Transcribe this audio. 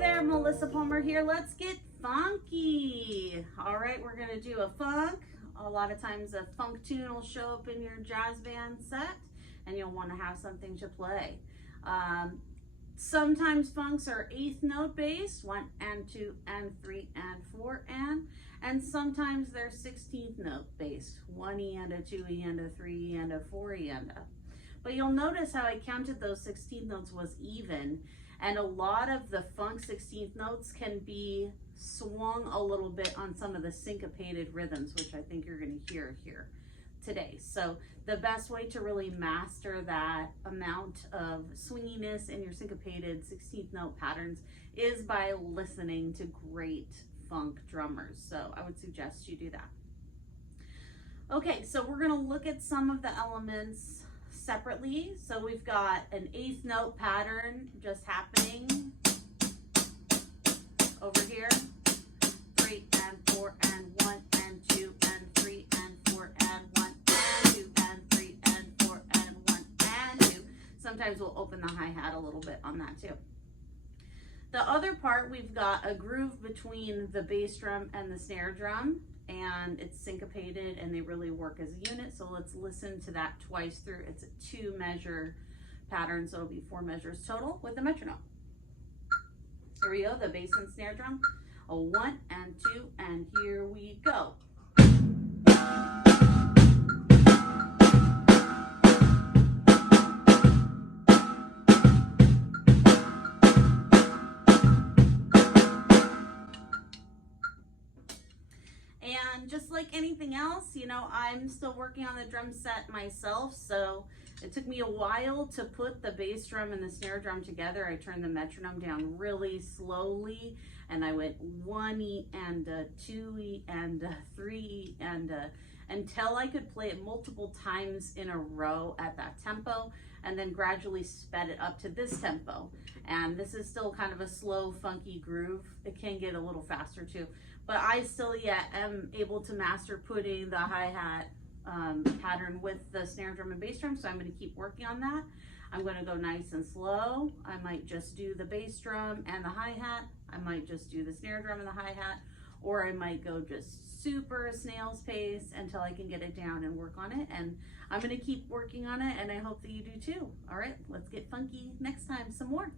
there, Melissa Palmer here. Let's get funky. All right, we're gonna do a funk. A lot of times a funk tune will show up in your jazz band set and you'll want to have something to play. Sometimes funks are 8th note based, 1 and 2 and 3 and 4 and sometimes they're 16th note based, 1 E and a 2 E and a 3 E and a 4 E and a. But you'll notice how I counted those 16th notes was even, and a lot of the funk 16th notes can be swung a little bit on some of the syncopated rhythms, which I think you're going to hear here today. So the best way to really master that amount of swinginess in your syncopated 16th note patterns is by listening to great funk drummers. So I would suggest you do that. Okay, so we're going to look at some of the elements separately. So we've got an 8th note pattern just happening over here. 3 and 4 and 1 and 2 and 3 and 4 and 1 and 2 and 3 and 4 and 1 and 2. Sometimes we'll open the hi-hat a little bit on that too. The other part, we've got a groove between the bass drum and the snare drum, and it's syncopated and they really work as a unit. So let's listen to that twice through. It's a 2-measure pattern, so it'll be 4 measures total with the metronome. Here we go, the bass and snare drum. A 1 and 2, and here we go. And just like anything else, you know, I'm still working on the drum set myself, so it took me a while to put the bass drum and the snare drum together. I turned the metronome down really slowly, and I went 1 E and a 2 E and a 3 E and a, until I could play it multiple times in a row at that tempo, and then gradually sped it up to this tempo. And this is still kind of a slow, funky groove. It can get a little faster too, but I still yet am able to master putting the hi-hat pattern with the snare drum and bass drum, so I'm going to keep working on that. I'm going to go nice and slow. I might just do the bass drum and the hi-hat. I might just do the snare drum and the hi-hat, or I might go just super snail's pace until I can get it down and work on it. And I'm going to keep working on it, and I hope that you do too. All right, let's get funky next time some more.